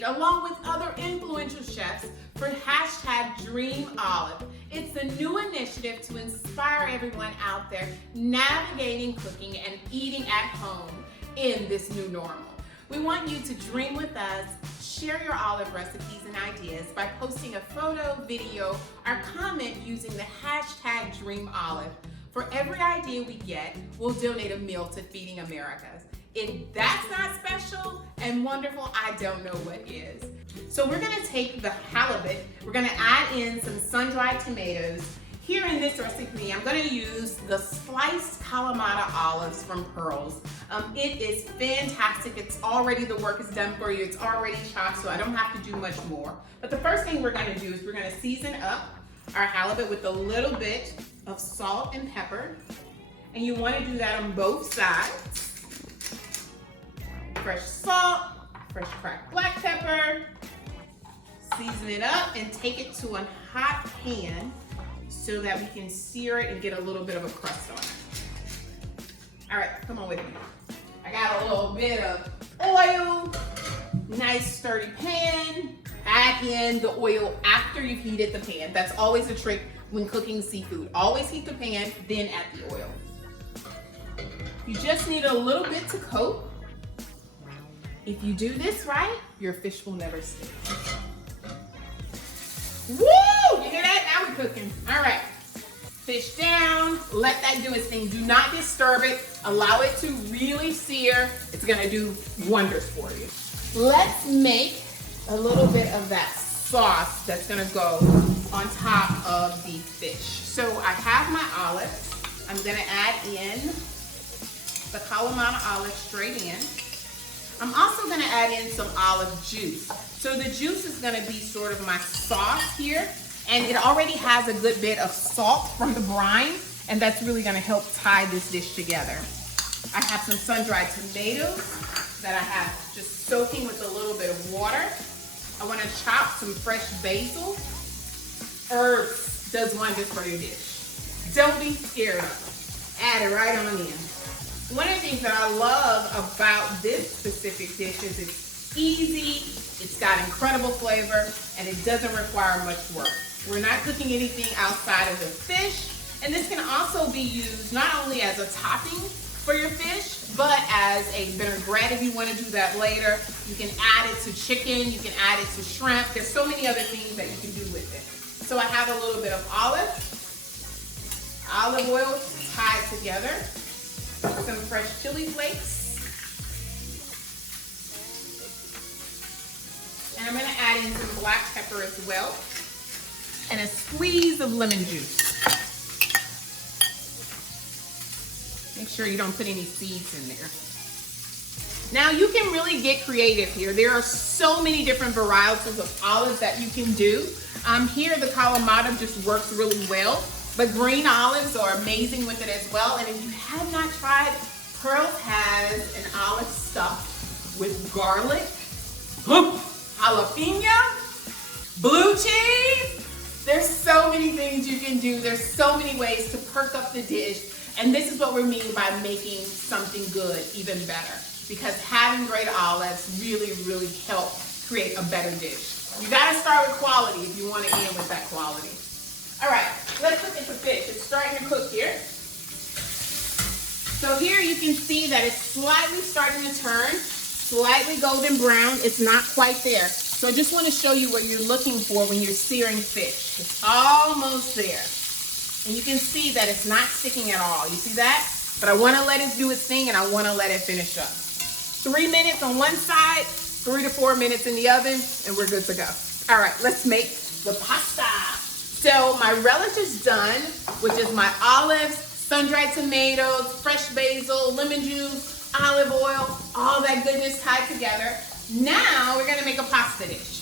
feed along with other influential chefs for #DreamOlive. It's a new initiative to inspire everyone out there navigating cooking and eating at home in this new normal. We want you to dream with us, share your olive recipes and ideas by posting a photo, video, or comment using the #DreamOlive. For every idea we get, we'll donate a meal to Feeding America's. If that's not special and wonderful, I don't know what is. So we're gonna take the halibut, we're gonna add in some sun-dried tomatoes. Here in this recipe, I'm gonna use the sliced Kalamata olives from Pearls. It is fantastic. It's already, the work is done for you. It's already chopped, so I don't have to do much more. But the first thing we're gonna do is we're gonna season up our halibut with a little bit of salt and pepper. And you wanna do that on both sides. Fresh salt, fresh cracked black pepper. Season it up and take it to a hot pan so that we can sear it and get a little bit of a crust on it. All right, come on with me. I got a little bit of oil, nice sturdy pan. Add in the oil after you've heated the pan. That's always a trick when cooking seafood. Always heat the pan, then add the oil. You just need a little bit to coat. If you do this right, your fish will never stink. Woo! You hear that? Now we're cooking. All right. Fish down. Let that do its thing. Do not disturb it. Allow it to really sear. It's going to do wonders for you. Let's make a little bit of that sauce that's going to go on top of the fish. So I have my olives. I'm going to add in the Kalamata olive straight in. I'm also gonna add in some olive juice. So the juice is gonna be sort of my sauce here, and it already has a good bit of salt from the brine, and that's really gonna help tie this dish together. I have some sun-dried tomatoes that I have just soaking with a little bit of water. I wanna chop some fresh basil. Herbs does wonders for your dish. Don't be scared of it. Add it right on in. One of the things that I love about this specific dish is it's easy, it's got incredible flavor, and it doesn't require much work. We're not cooking anything outside of the fish, and this can also be used not only as a topping for your fish, but as a vinaigrette if you want to do that later. You can add it to chicken, you can add it to shrimp. There's so many other things that you can do with it. So I have a little bit of olive oil tied together. Some fresh chili flakes. And I'm gonna add in some black pepper as well. And a squeeze of lemon juice. Make sure you don't put any seeds in there. Now you can really get creative here. There are so many different varieties of olives that you can do. Here the Kalamata just works really well. But green olives are amazing with it as well. And if you have not tried, Pearls has an olive stuffed with garlic, jalapeno, blue cheese. There's so many things you can do. There's so many ways to perk up the dish. And this is what we mean by making something good even better. Because having great olives really, really help create a better dish. You gotta start with quality if you want to end with that quality. All right, let's look at the fish. It's starting to cook here. So here you can see that it's slightly starting to turn, slightly golden brown. It's not quite there. So I just want to show you what you're looking for when you're searing fish. It's almost there. And you can see that it's not sticking at all. You see that? But I want to let it do its thing and I want to let it finish up. 3 minutes on one side, 3 to 4 minutes in the oven, and we're good to go. All right, let's make the pasta. So my relish is done, which is my olives, sun-dried tomatoes, fresh basil, lemon juice, olive oil, all that goodness tied together. Now we're gonna make a pasta dish.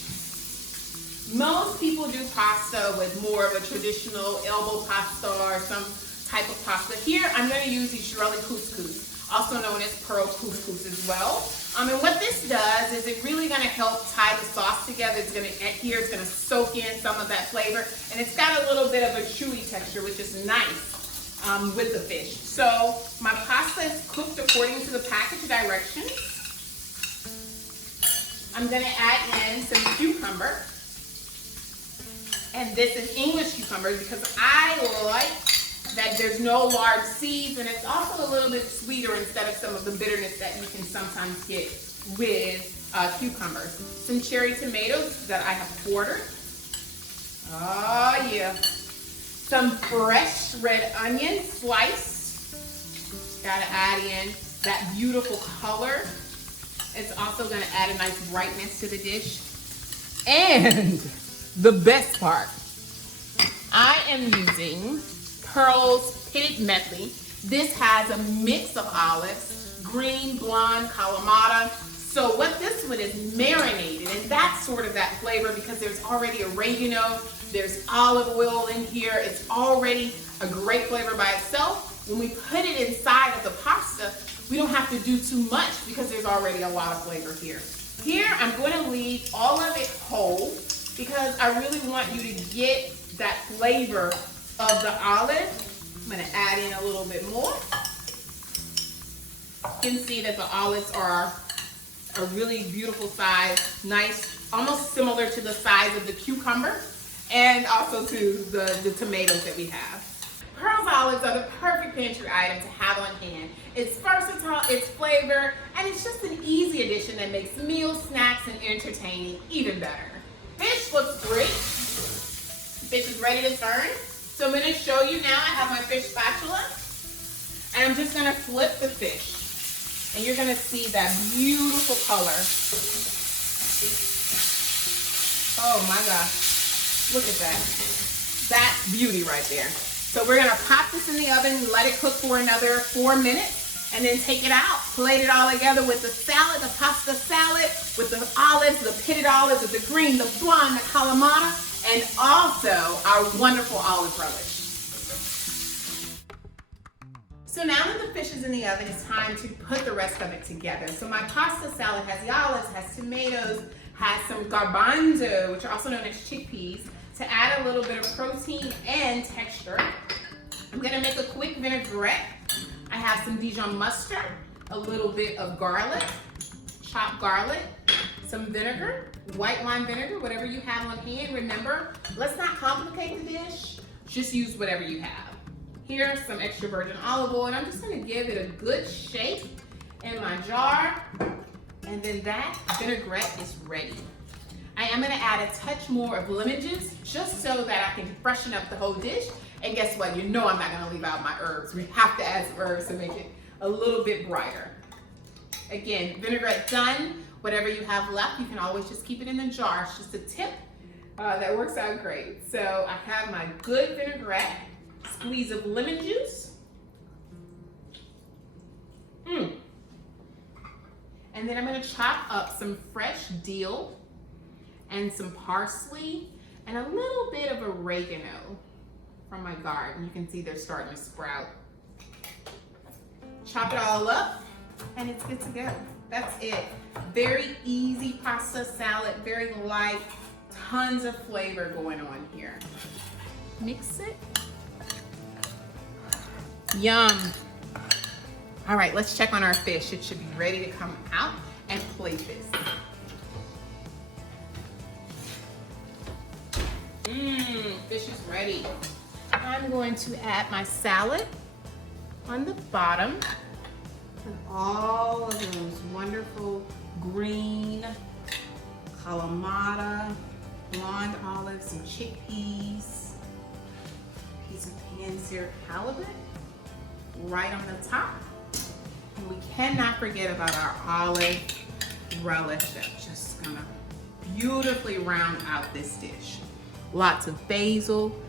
Most people do pasta with more of a traditional elbow pasta or some type of pasta. Here I'm gonna use Israeli couscous, also known as pearl couscous as well. And what this does is it really gonna help tie the sauce together. It's gonna soak in some of that flavor, and it's got a little bit of a chewy texture, which is nice with the fish. So my pasta is cooked according to the package directions. I'm gonna add in some cucumber. And this is English cucumber because I like that there's no large seeds, and it's also a little bit sweeter instead of some of the bitterness that you can sometimes get with cucumbers. Some cherry tomatoes that I have quartered. Oh yeah. Some fresh red onion sliced. Gotta add in that beautiful color. It's also gonna add a nice brightness to the dish. And the best part, I am using Pearl's Pitted Medley. This has a mix of olives, green, blonde, Kalamata. So what this one is marinated, and that's sort of that flavor because there's already oregano, there's olive oil in here. It's already a great flavor by itself. When we put it inside of the pasta, we don't have to do too much because there's already a lot of flavor here. Here, I'm going to leave all of it whole because I really want you to get that flavor of the olive. I'm going to add in a little bit more. You can see that the olives are a really beautiful size, nice, almost similar to the size of the cucumber and also to the tomatoes that we have. Pearl's olives are the perfect pantry item to have on hand. It's versatile, it's flavor, and it's just an easy addition that makes meals, snacks, and entertaining even better. Fish looks great. Fish is ready to turn. So I'm gonna show you now. I have my fish spatula, and I'm just gonna flip the fish. And you're gonna see that beautiful color. Oh my gosh, look at that. That's beauty right there. So we're gonna pop this in the oven and let it cook for another 4 minutes and then take it out. Plate it all together with the salad, the pasta salad, with the olives, the pitted olives, with the green, the blonde, the Kalamata, and also our wonderful olive relish. So now that the fish is in the oven, it's time to put the rest of it together. So my pasta salad has the olives, has tomatoes, has some garbanzo, which are also known as chickpeas, to add a little bit of protein and texture. I'm gonna make a quick vinaigrette. I have some Dijon mustard, a little bit of garlic, chopped garlic, some vinegar, white wine vinegar, whatever you have on hand. Remember, let's not complicate the dish, just use whatever you have. Here's some extra virgin olive oil, and I'm just gonna give it a good shake in my jar, and then that vinaigrette is ready. I am gonna add a touch more of lemon juice just so that I can freshen up the whole dish. And guess what? You know I'm not gonna leave out my herbs. We have to add some herbs to make it a little bit brighter. Again, vinaigrette done. Whatever you have left, you can always just keep it in the jar. It's just a tip that works out great. So I have my good vinaigrette, squeeze of lemon juice. And then I'm gonna chop up some fresh dill and some parsley and a little bit of oregano from my garden. You can see they're starting to sprout. Chop it all up and it's good to go. That's it. Very easy pasta salad, very light, tons of flavor going on here. Mix it. Yum. All right, let's check on our fish. It should be ready to come out and plate this. Fish is ready. I'm going to add my salad on the bottom with all of those wonderful green Kalamata, blonde olives, some chickpeas, piece of Pan Seared Halibut right on the top. And we cannot forget about our olive relish that's just gonna beautifully round out this dish. Lots of basil,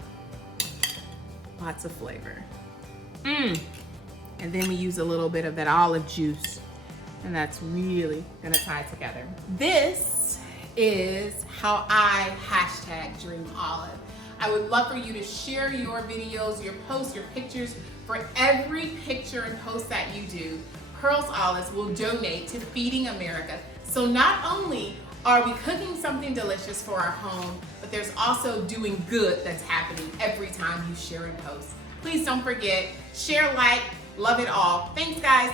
lots of flavor. And then we use a little bit of that olive juice, and that's really gonna tie together. This is how I #DreamOlive. I would love for you to share your videos, your posts, your pictures. For every picture and post that you do, Pearl's Olives will donate to Feeding America. So not only are we cooking something delicious for our home, but there's also doing good that's happening every time you share and post. Please don't forget, share, like, love it all. Thanks, guys.